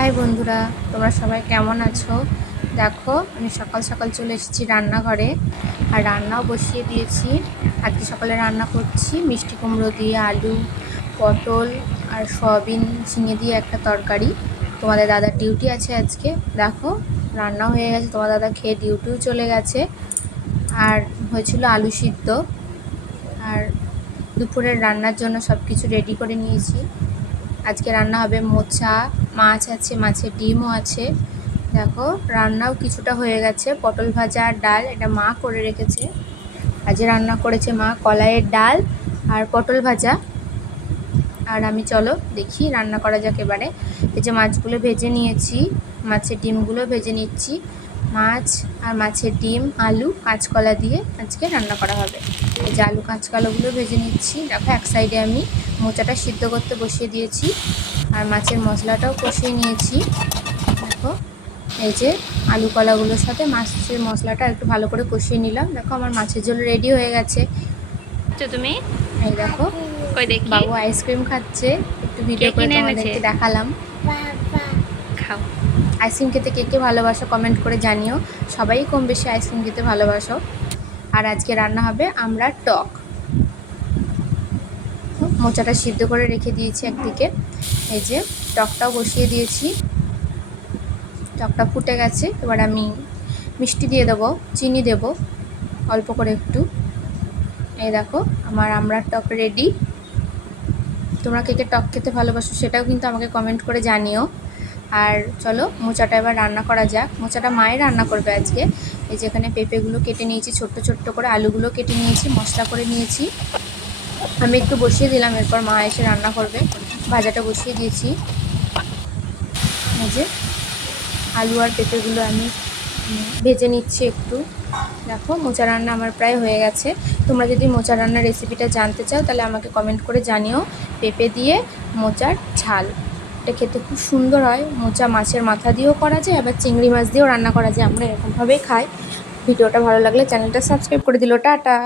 High বন্ধুরা, তোমরা সবাই কেমন আছো? দেখো, আমি সকাল সকাল চলে এসেছি রান্নাঘরে আর রান্নাও বসিয়ে দিয়েছি। আজকে সকালে রান্না করছি মিষ্টি কুমড়ো দিয়ে আলু, পটল আর সয়াবিন ঝিঙে দিয়ে একটা তরকারি। তোমাদের দাদার ডিউটি আছে আজকে। দেখো, রান্না হয়ে গেছে, তোমার দাদা খেয়ে ডিউটিও চলে গেছে। আর হয়েছিল আলু সিদ্ধ। আর দুপুরের রান্নার জন্য সব কিছু রেডি করে নিয়েছি। আজকে রান্না হবে মোচা, মাছ আছে, মাছের ডিমও আছে। দেখো, রান্নাও কিছুটা হয়ে গেছে। পটল ভাজা আর ডাল এটা মা করে রেখেছে। আজকে রান্না করেছে মা কলাইয়ের ডাল আর পটল ভাজা। আর আমি চলো দেখি রান্না করা যাক এবারে। এই যে মাছগুলো ভেজে নিয়েছি, মাছের ডিমগুলো ভেজে নিচ্ছি। মাছ আর মাছের ডিম, আলু, কাঁচকলা দিয়ে আজকে রান্না করা হবে। এই যে আলু কাঁচকলাগুলো ভেজে নিচ্ছি। দেখো, এক সাইডে আমি মোচাটা সিদ্ধ করতে বসিয়ে দিয়েছি আর মাছের মশলাটাও কষিয়ে নিয়েছি। দেখো, এই যে আলু কলাগুলোর সাথে মাছের মশলাটা একটু ভালো করে কষিয়ে নিলাম। দেখো, আমার মাছের ঝোল রেডি হয়ে গেছে। তুমি এই দেখো, কই দেখি বাবু আইসক্রিম খাচ্ছে, একটু ভিডিও করে তোমাদেরকে দেখালাম। খাও। আইসক্রিম খেতে কে কে ভালোবাসো কমেন্ট করে জানিও। সবাই কম বেশি আইসক্রিম খেতে ভালোবাসো। আর আজকে রান্না হবে আমরা টক। মোচাটা সিদ্ধ করে রেখে দিয়েছি একদিকে। এই যে টকটাও বসিয়ে দিয়েছি। টকটা ফুটে গেছে, এবার আমি মিষ্টি দিয়ে দেবো, চিনি দেবো অল্প করে একটু। এই দেখো, আমার আমড়ার টক রেডি। তোমরা কে কে টক খেতে ভালোবাসো সেটাও কিন্তু আমাকে কমেন্ট করে জানিও। আর চলো মোচাটা এবার রান্না করা যাক। মোচাটা মায়ের রান্না করবে আজকে। এই যে এখানে পেঁপেগুলো কেটে নিয়েছি ছোট্ট ছোট্ট করে, আলুগুলো কেটে নিয়েছি, মশলা করে নিয়েছি। আমি একটু বসিয়ে দিলাম, এরপর মা এসে রান্না করবে। ভাজাটা বসিয়ে দিয়েছি। এই যে আলু আর পেঁপেগুলো আমি ভেজে নিচ্ছি একটু। দেখো, মোচা রান্না আমার প্রায় হয়ে গেছে। তোমরা যদি মোচা রান্নার রেসিপিটা জানতে চাও তাহলে আমাকে কমেন্ট করে জানিও। পেঁপে দিয়ে মোচার ঝাল, এটা খেতে খুব সুন্দর হয়। মোচা মাছের মাথা দিয়েও করা যায়, আবার চিংড়ি মাছ দিয়েও রান্না করা যায়। আমরা এরকমভাবেই খাই। ভিডিওটা ভালো লাগলে চ্যানেলটা সাবস্ক্রাইব করে দিল। টাটা।